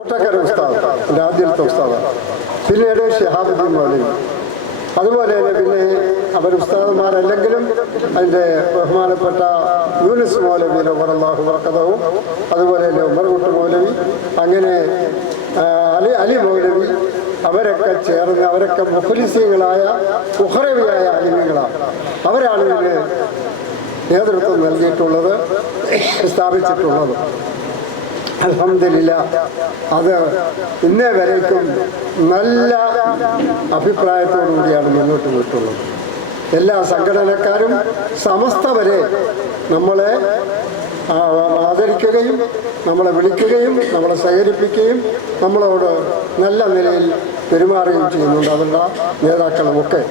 ഉസ്താദ് ആദ്യത്തെ ഉസ്താദാണ് പിന്നീട് ഷിഹാബുദ്ദീൻ മൗലവി അതുപോലെ തന്നെ പിന്നെ അവർ ഉസ്താദന്മാരല്ലെങ്കിലും അതിന്റെ ബഹുമാനപ്പെട്ട യൂനിസ് മൗലവി റബ്ബറല്ലാഹു വർക്കതവും അതുപോലെ തന്നെ ഉമർകുട്ട് മൗലവി അങ്ങനെ അലി അലി മൗലവി അവരൊക്കെ ചേർന്ന് അവരൊക്കെ മുഖലിസീങ്ങളായ ഉഹറവിയായ അലിമികളാണ്. അവരാണ് ഇതിന് നേതൃത്വം നൽകിയിട്ടുള്ളത് സ്ഥാപിച്ചിട്ടുള്ളത്. അലഹമില്ല അത് ഇന്നേ വരേക്കും നല്ല അഭിപ്രായത്തോടുകൂടിയാണ് മുന്നോട്ട് പോയിട്ടുള്ളത്. എല്ലാ സംഘടനക്കാരും സമസ്ത വരെ നമ്മളെ ആദരിക്കുകയും നമ്മളെ വിളിക്കുകയും നമ്മളെ സഹകരിപ്പിക്കുകയും നമ്മളോട് നല്ല നിലയിൽ പെരുമാറുകയും ചെയ്യുന്നുണ്ട്. അവരുടെ നേതാക്കളുമൊക്കെ.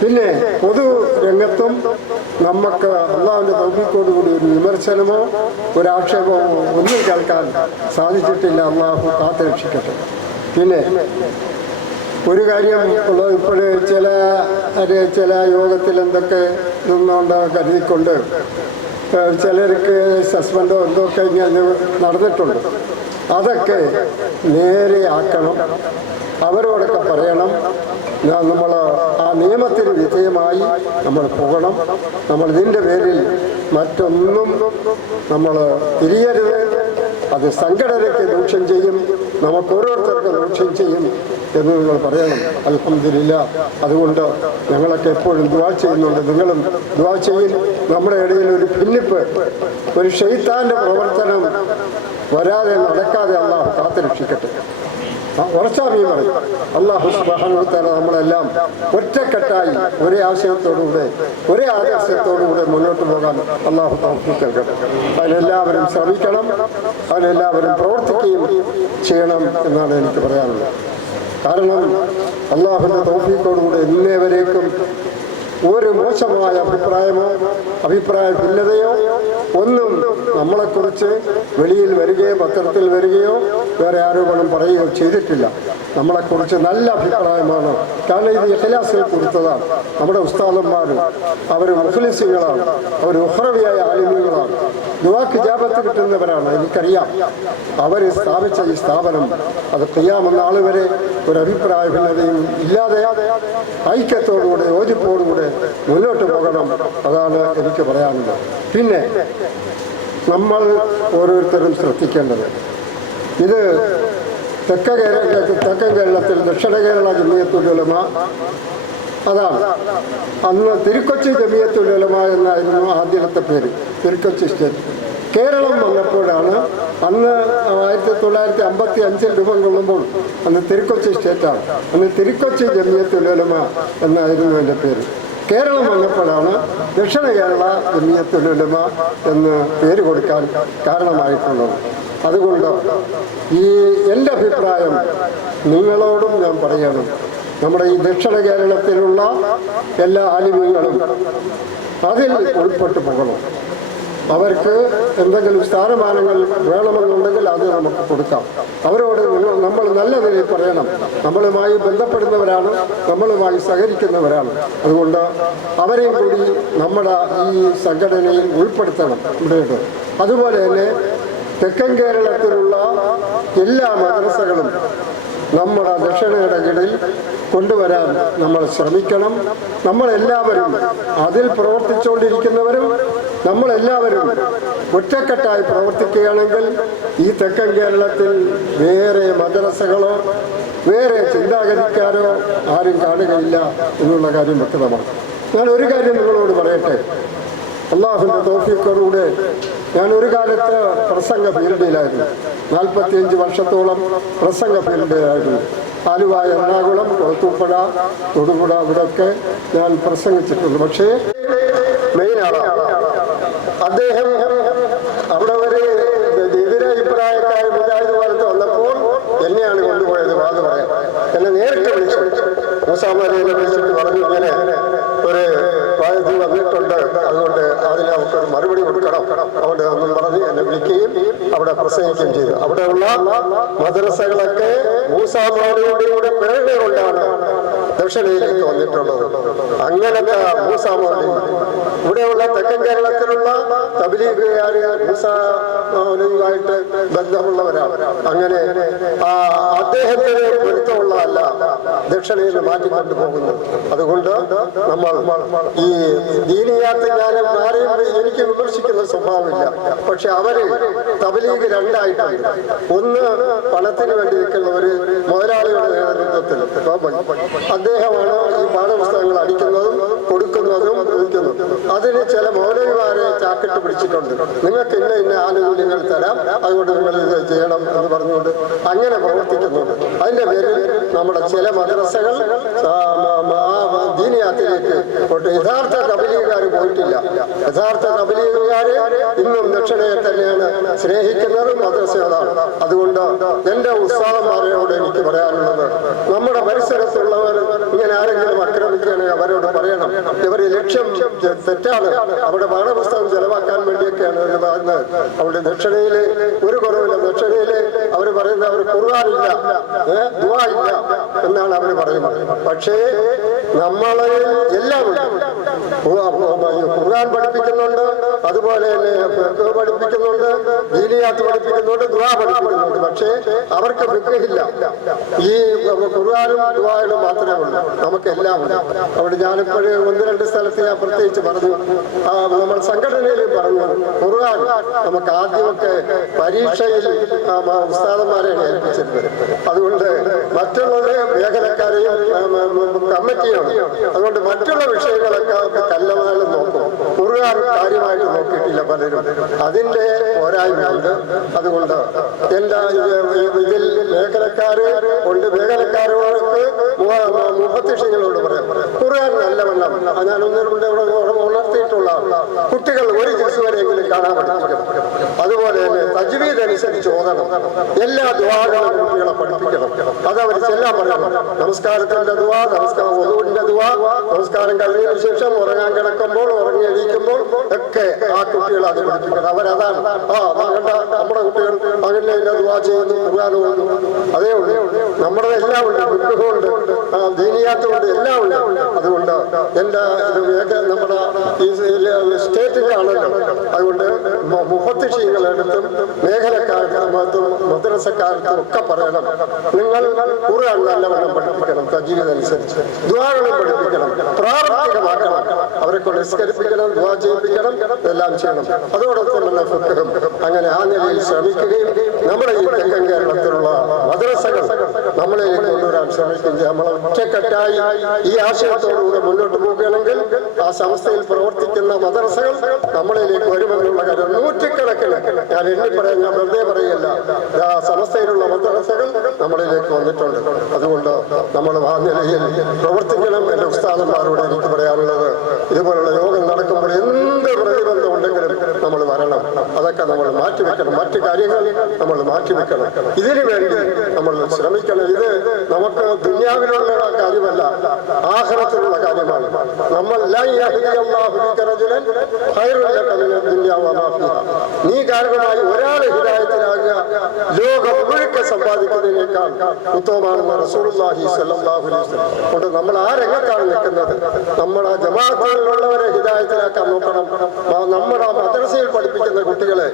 പിന്നെ പൊതു രംഗത്തും നമുക്ക് അള്ളാഹുവിന്റെ തൗഫീക്കോടുകൂടി ഒരു വിമർശനമോ ഒരു ആക്ഷേപമോ ഒന്നും കേൾക്കാൻ സാധിച്ചിട്ടില്ല. അള്ളാഹു കാത്തുരക്ഷിക്കട്ടെ പിന്നെ ഒരു കാര്യം ഉള്ളത് ഇപ്പോഴ് ചില ചില യോഗത്തിൽ എന്തൊക്കെ നിന്നുകൊണ്ട് കരുതിക്കൊണ്ട് ചിലർക്ക് സസ്പെൻഡോ എന്തൊക്കെ ഇങ്ങനെ നടന്നിട്ടുണ്ട്. അതൊക്കെ നേരെ ആക്കണം. അവരോടൊക്കെ പറയണം. നമ്മൾ നിയമത്തിന് വിധേയമായി നമ്മൾ പോകണം. നമ്മൾ ഇതിന്റെ പേരിൽ മറ്റൊന്നും നമ്മൾ തിരിയരുത്. അത് സംഘടനയ്ക്ക് ദൂഷ്യം ചെയ്യും. നമുക്ക് ഓരോരുത്തർക്കും ദൂഷ്യം ചെയ്യും എന്ന് നിങ്ങൾ പറയണം. അൽഹംദുലില്ല. അതുകൊണ്ട് ഞങ്ങളൊക്കെ എപ്പോഴും ദുവാ ചെയ്യുന്നുണ്ട്. നിങ്ങളും ദുവാ ചെയ്യും. നമ്മുടെ ഇടയിൽ ഒരു ഭിന്നിപ്പ് ഒരു ഷെയ്ത്താന്റെ പ്രവർത്തനം വരാതെ നടക്കാതെ അള്ളാഹു കാത്തുരക്ഷിക്കട്ടെ. ആ, പറഞ്ഞു അള്ളാഹു സുബാനുത്താല നമ്മളെല്ലാം ഒറ്റക്കെട്ടായി ഒരേ ആശയത്തോടുകൂടെ ഒരേ ആദർശത്തോടുകൂടെ മുന്നോട്ട് പോകാൻ അള്ളാഹു നൽകട്ടെ. അതിനെല്ലാവരും ശ്രമിക്കണം അതിനെല്ലാവരും പ്രവർത്തിക്കുകയും ചെയ്യണം എന്നാണ് എനിക്ക് പറയാനുള്ളത്. കാരണം അള്ളാഹുവിന്റെ തോഫിക്കോടുകൂടെ ഇന്നേ വരേക്കും ഒരു മോശമായ അഭിപ്രായമോ അഭിപ്രായ ഭിന്നതയോ ഒന്നും നമ്മളെക്കുറിച്ച് വെളിയിൽ വരികയോ പത്രത്തിൽ വരികയോ വേറെ ആരോപണം പറയുകയോ ചെയ്തിട്ടില്ല. നമ്മളെക്കുറിച്ച് നല്ല അഭിപ്രായമാണ്. കാരണം ഇത് ഇഖലാസിൽ കൊടുത്തതാണ് നമ്മുടെ ഉസ്താദന്മാർ അവർ മുഖലിസികളാണ്. അവർ ഉഹ്റവിയായ ആലിമുകളാണ് ദുവാക്ക് ജാപത്ത് കിട്ടുന്നവരാണ് എനിക്കറിയാം. അവർ സ്ഥാപിച്ച ഈ സ്ഥാപനം അത് ചെയ്യാമെന്ന ആൾ വരെ ഒരു അഭിപ്രായ ഭിന്നതയും ഇല്ലാതെ ഐക്യത്തോടുകൂടെ യോജിപ്പോടുകൂടെ മുന്നോട്ട് പോകണം. അതാണ് എനിക്ക് പറയാനുള്ളത്. പിന്നെ നമ്മൾ ഓരോരുത്തരും ശ്രദ്ധിക്കേണ്ടത് ഇത് തെക്ക കേരള തെക്കൻ കേരളത്തിൽ ദക്ഷിണ കേരള ജമിയത്തുലമ അതാണ്. അന്ന് തിരുക്കൊച്ചി ജമിയത്തുലമ എന്നായിരുന്നു ആദ്യത്തെ പേര് തിരുക്കൊച്ചി സ്റ്റേറ്റ്. കേരളം വന്നപ്പോഴാണ് അന്ന് ആയിരത്തി തൊള്ളായിരത്തി അമ്പത്തി അഞ്ചിൽ രൂപം കൊള്ളുമ്പോൾ അന്ന് തിരുക്കൊച്ചി സ്റ്റേറ്റാണ്. അന്ന് തിരുക്കൊച്ചി ജമിയത്തുലമ എന്നായിരുന്നു എന്റെ പേര്. കേരളം വന്നപ്പോഴാണ് ദക്ഷിണ കേരള ജമിയത്തുലമ എന്ന് പേര് കൊടുക്കാൻ കാരണമായിട്ടുള്ളത്. അതുകൊണ്ട് ഈ എന്റെ അഭിപ്രായം നിങ്ങളോടും ഞാൻ പറയണം. നമ്മുടെ ഈ ദക്ഷിണ കേരളത്തിലുള്ള എല്ലാ ആലിമ്യങ്ങളും അതിൽ ഉൾപ്പെട്ടു പോകണം. അവർക്ക് എന്തെങ്കിലും സ്ഥാനമാനങ്ങൾ വേണമെന്നുണ്ടെങ്കിൽ അത് നമുക്ക് കൊടുക്കാം. അവരോട് നമ്മൾ നല്ല നിലയിൽ പറയണം. നമ്മളുമായി ബന്ധപ്പെടുന്നവരാണ് നമ്മളുമായി സഹകരിക്കുന്നവരാണ്. അതുകൊണ്ട് അവരെയും കൂടി നമ്മുടെ ഈ സംഘടനയിൽ ഉൾപ്പെടുത്തണം. ഇവിടെയുണ്ട്. അതുപോലെ തന്നെ തെക്കൻ കേരളത്തിലുള്ള എല്ലാ മദ്രസകളും നമ്മുടെ ദക്ഷിണയുടെ കീഴിൽ കൊണ്ടുവരാൻ നമ്മൾ ശ്രമിക്കണം. നമ്മളെല്ലാവരും അതിൽ പ്രവർത്തിച്ചുകൊണ്ടിരിക്കുന്നവരും നമ്മളെല്ലാവരും ഒറ്റക്കെട്ടായി പ്രവർത്തിക്കുകയാണെങ്കിൽ ഈ തെക്കൻ കേരളത്തിൽ വേറെ മദ്രസകളോ വേറെ ചിന്താഗതിക്കാരോ ആരും കാണുകയില്ല എന്നുള്ള കാര്യം വ്യക്തമാണ്. ഞാൻ ഒരു കാര്യം നിങ്ങളോട് പറയട്ടെ? അള്ളാഹുവിന്റെ തോഫിക്കോടുകൂടെ ഞാൻ ഒരു കാലത്ത് പ്രസംഗ ഫീൽഡിലായിരുന്നു നാൽപ്പത്തിയഞ്ച് വർഷത്തോളം പ്രസംഗ ഫീൽഡിലായിരുന്നു ആലുവ എറണാകുളം കൊളത്തൂപ്പുഴ തൊടുപുഴ ഇവിടെയൊക്കെ ഞാൻ പ്രസംഗിച്ചിട്ടുണ്ട്. പക്ഷേ മെയിൻ ആളാണ് അദ്ദേഹം അവിടെ ഒരു എതിരഭിപ്രായക്കാർ വിചാരിച്ച കാലത്ത് വന്നപ്പോൾ എന്നെയാണ് കൊണ്ടുപോയത്. വാദം പറയാൻ എന്നെ നേരിട്ട് വിളിച്ചു. മൂസാമാരെ വിളിച്ചിട്ട് പറഞ്ഞു ഇങ്ങനെ ഒരു വായു വന്നിട്ടുണ്ട് അതുകൊണ്ട് അതിന് നമുക്കൊരു മറുപടി കൊടുക്കണം. അവിടെ ഒന്നും പറഞ്ഞ് എന്നെ വിളിക്കുകയും അവിടെ പ്രസംഗിക്കുകയും ചെയ്തു. അവിടെയുള്ള മദ്രസകളൊക്കെ മൂസാമോളിയുടെ പ്രേരണ ദക്ഷിണയിലേക്ക് വന്നിട്ടുള്ളത്. അങ്ങനത്തെ മൂസാമോളി ഇവിടെയുള്ള തെക്കൻ കേരളത്തിലുള്ള തബലീഗുകാര് മൂസാമോളിയുമായിട്ട് ബന്ധമുള്ളവരാണ്. അങ്ങനെ ആ ദക്ഷിണയിൽ മാറ്റി പോകുന്നു. അതുകൊണ്ട് നമ്മൾ ഈ ദീനിയാത്ത ഞാനും ആരെയും എനിക്ക് വിമർശിക്കുന്ന സ്വഭാവമില്ല. പക്ഷെ അവർ തബലീഗ് രണ്ടായിട്ടുണ്ട്. ഒന്ന് പണത്തിന് വേണ്ടി നിൽക്കുന്നവര് മുതലാളികളുടെ നേതൃത്വത്തിൽ. അദ്ദേഹമാണ് ഈ പാഠപുസ്തകങ്ങൾ അടിക്കുന്നതും കൊടുക്കുന്നതും വിൽക്കുന്നതും. അതിന് ചില മൗലവിമാരെ ചാക്കിട്ട് പിടിച്ചിട്ടുണ്ട്. നിങ്ങൾക്ക് ഇന്ന ഇന്ന ആനുകൂല്യങ്ങൾ തരാം. അതുകൊണ്ട് നിങ്ങൾ ഇത് ചെയ്യണം എന്ന് പറഞ്ഞുകൊണ്ട് അങ്ങനെ പ്രവർത്തിക്കുന്നുണ്ട്. അതിന്റെ പേരിൽ നമ്മുടെ ചില മദ്രസകൾ ദീനയാത്രയിലേക്ക് പോട്ടെ യഥാർത്ഥ കബലീകാർ പോയിട്ടില്ല. യഥാർത്ഥ തബലീഗുകാര് ഇന്നും ദക്ഷിണയെ തന്നെയാണ് സ്നേഹിക്കുന്നതും മദ്രസകളാണ്. അതുകൊണ്ട് എന്റെ ഉത്സാഹന്മാരോട് എനിക്ക് പറയാനുള്ളത് നമ്മുടെ പരിസരത്തുള്ളവർ ഇങ്ങനെ ആരെങ്കിലും ആക്രമിക്കുകയാണെങ്കിൽ അവരോട് പറയണം. ഇവർ ലക്ഷ്യം തെറ്റാണ്. അവിടെ പാഠപുസ്തകം ചെലവാക്കാൻ വേണ്ടിയൊക്കെയാണ് അവർ പറയുന്നത്. അവിടെ ദക്ഷിണയിലെ ഒരു കുറവില്ല. ദക്ഷിണയിലെ അവർ പറയുന്നത് അവർ കുറുവാനില്ല ഇല്ല. എന്നാണ് അവർ പറയുന്നത്. പക്ഷേ നമ്മളെ എല്ലാവരും ഖുർആൻ പഠിപ്പിക്കുന്നുണ്ട് അതുപോലെ തന്നെ പഠിപ്പിക്കുന്നുണ്ട് ദീനിയാത്ത് പഠിപ്പിക്കുന്നുണ്ട് ദുആ പഠിപ്പിക്കുന്നുണ്ട്. പക്ഷേ അവർക്ക് വിഗ്രഹില്ല ഈ ഖുർആനും ദുവാനും മാത്രമേ ഉള്ളൂ. നമുക്ക് എല്ലാം ഉണ്ട് അവിടെ ഞാനിപ്പോഴും ഒന്ന് രണ്ട് സ്ഥലത്ത് ഞാൻ പ്രത്യേകിച്ച് പറഞ്ഞു. നമ്മൾ സംഘടനയിലും പറഞ്ഞു ഖുർആൻ നമുക്ക് ആദ്യമൊക്കെ പരീക്ഷയിൽ ഉസ്താദന്മാരെയാണ് ഏൽപ്പിച്ചിരുന്നത്. അതുകൊണ്ട് മറ്റുള്ള മേഖലക്കാരെയും കമ്മിറ്റിയും അതുകൊണ്ട് മറ്റുള്ള വിഷയങ്ങളൊക്കെ കല്ലമാലും നോക്കും. ഖുർആൻ കാര്യമായിട്ട് നോക്കിയിട്ടില്ല പലരും. അതിന്റെ പോരായ്മയുണ്ട്. അതുകൊണ്ട് എല്ലാ ഇത് ഇതിൽ മേഖലക്കാര് ഉണ്ട്. മേഖലക്കാരോട് മുപ്പത്തിഷങ്ങളോട് പറയാം. കുറുകാർ നല്ല വണ്ണം ഞാൻ ഒന്നിനുണ്ട് ഉണർത്തിയിട്ടുള്ള കുട്ടികൾ ഒരു ദിവസം വരെയെങ്കിലും കാണാൻ പഠിപ്പിക്കണം. അതുപോലെ തന്നെ തജ്വീദ് അനുസരിച്ച് ഓതണം. എല്ലാ ദ്വാകളും കുട്ടികളെ പഠിപ്പിക്കണം. അത് അവർ ചെല്ലാൻ പറയണം. നമസ്കാരത്തിന്റെ ദ്വാ നമസ്കാരം ഒതുവിന്റെ ദുവാ നമസ്കാരം കഴിഞ്ഞതിന് ശേഷം ഉറങ്ങാൻ കിടക്കുമ്പോൾ ഉറങ്ങി എണീക്കുമ്പോൾ ഒക്കെ ആ കുട്ടികൾ അത് പഠിപ്പിക്കണം. അവരതാണ്. ആ മകണ്ട കണ്ട നമ്മുടെ കുട്ടികൾ തന്നെ ദുവാ ചെയ്യുന്നു ഖുർആൻ അതേ ഉള്ളൂ. നമ്മുടെ എല്ലാം ഉണ്ട്. വിഗ്രഹമുണ്ട്. ദീനിയാത്തമുണ്ട് എല്ലാം ഉണ്ട്. അതുകൊണ്ട് എന്റെ ഇത് നമ്മുടെ ഈ അതുകൊണ്ട് മുപ്പത്തിഷീകളെടുത്തും മേഖലക്കാർക്കും മദ്രസക്കാർക്കും ഒക്കെ പറയണം. നിങ്ങൾ ഖുർആൻ നല്ലവണ്ണം പഠിപ്പിക്കണം തജീവിത അനുസരിച്ച്. ദ്വാരണം പഠിപ്പിക്കണം പ്രാവർത്തികമാക്കണം. അവരെ നിസ്കരിപ്പിക്കണം ദ്വാ ചെയ്യിപ്പിക്കണം എല്ലാം ചെയ്യണം. അതോടൊപ്പം തന്നെ ഫുക്കും അങ്ങനെ ആ നിലയിൽ ശ്രമിക്കുകയും നമ്മുടെ ഈ തെക്കൻ കേരളത്തിലുള്ള മദ്രസകൾ നമ്മളിലേക്ക് കൊണ്ടുവരാൻ ശ്രമിക്കുന്നത്. നമ്മൾ ഒറ്റക്കെട്ടായി ഈ ആശയത്തോടുകൂടെ മുന്നോട്ട് പോകുകയാണെങ്കിൽ ആ സംസ്ഥയിൽ പ്രവർത്തിക്കുന്ന മദ്രസകൾ നമ്മളിലേക്ക് വരുമെന്നുള്ള കാര്യം നൂറ്റിക്കണക്കിന് ഞാൻ എണ്ണി പറയാൻ ഞാൻ വെറുതെ പറയല്ല ആ സംസ്ഥയിലുള്ള മദ്രസകൾ നമ്മളിലേക്ക് വന്നിട്ടുണ്ട്. അതുകൊണ്ട് നമ്മൾ ആ നിലയിൽ പ്രവർത്തിക്കണം എന്റെ ഉസ്താദന്മാരോട് എനിക്ക് പറയാനുള്ളത്. ഇതുപോലുള്ള യോഗം നടക്കുമ്പോൾ എന്ത് പ്രതിബന്ധം ഉണ്ടെങ്കിലും നമ്മൾ വരണം. അതൊക്കെ നമ്മൾ മാറ്റിവെക്കണം. മറ്റു കാര്യങ്ങൾ നമ്മൾ മാറ്റിവെക്കണം. ഇതിനു വേണ്ടി നമ്മൾ ശ്രമിക്കണം. ഇത് നമുക്ക് ദുന്യാവിലുള്ള കാര്യമല്ല ആഹ്റത്തിലുള്ള കാര്യമാണ്. നമ്മൾ. നീ കാരണമായി ഒരാളെ ഹിതായത്തിനാകുക ലോകം മുഴുക്കെ സമ്പാദിക്കുന്നതിനേക്കാൾ ഉത്തമമാണെന്ന് വസല്ലം. കൊണ്ട് നമ്മൾ ആ രംഗത്താണ് നിൽക്കുന്നത്. നമ്മൾ ആ ജമാഅത്തുകളിലുള്ളവരെ ഹിതായത്തിനാക്കാൻ നോക്കണം. നമ്മുടെ മദ്രസയിൽ പഠിപ്പിക്കുന്ന കുട്ടികളെ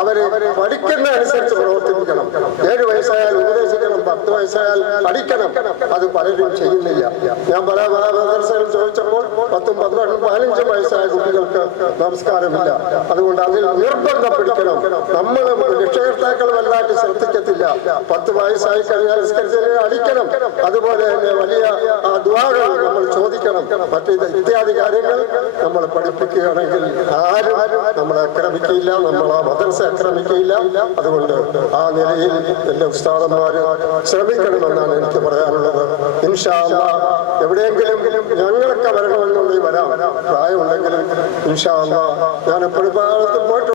അവരെ പഠിക്കുന്ന അനുസരിച്ച് പ്രവർത്തിപ്പിക്കണം. ഏഴ് വയസ്സായാൽ ഉപദേശിക്കണം പത്ത് വയസ്സായാൽ പഠിക്കണം. അത് പലരും ചെയ്യുന്നില്ല. ഞാൻ പല മദ്രസകൾ ചോദിച്ചപ്പോൾ പത്തും പന്ത്രണ്ടും പതിനഞ്ചും വയസ്സായ കുട്ടികൾക്ക് നമസ്കാരമില്ല. അതുകൊണ്ട് അതിൽ നിർബന്ധം പിടിക്കണം നമ്മൾ രക്ഷകർത്താക്കൾ വലുതായിട്ട് ശ്രദ്ധിക്കത്തില്ല. പത്ത് വയസ്സായി കഴിഞ്ഞാൽ നിസ്കരിച്ചതിനെ അടിക്കണം. അതുപോലെ തന്നെ വലിയ ആ ദ്വാകൾ നമ്മൾ ചോദിക്കണം. മറ്റു ഇത്യാദി കാര്യങ്ങൾ നമ്മൾ പഠിപ്പിക്കുകയാണെങ്കിൽ ആരും നമ്മളെ ആക്രമിക്കില്ല നമ്മൾ ആ മദ്രസ ആക്രമിക്കില്ല അതുകൊണ്ട് ആ നിലയിൽ എന്റെ ഉസ്താദന്മാര് ശ്രമിക്കണമെന്നാണ് എനിക്ക് പറയാനുള്ളത്. ഇൻഷാല്ല എവിടെയെങ്കിലും ഞങ്ങളൊക്കെ വരണമെന്നുണ്ടെങ്കിൽ വരാം. പ്രായമുണ്ടെങ്കിലും ഇൻഷാല്ല ഞാൻ എപ്പോഴും പോയിട്ട്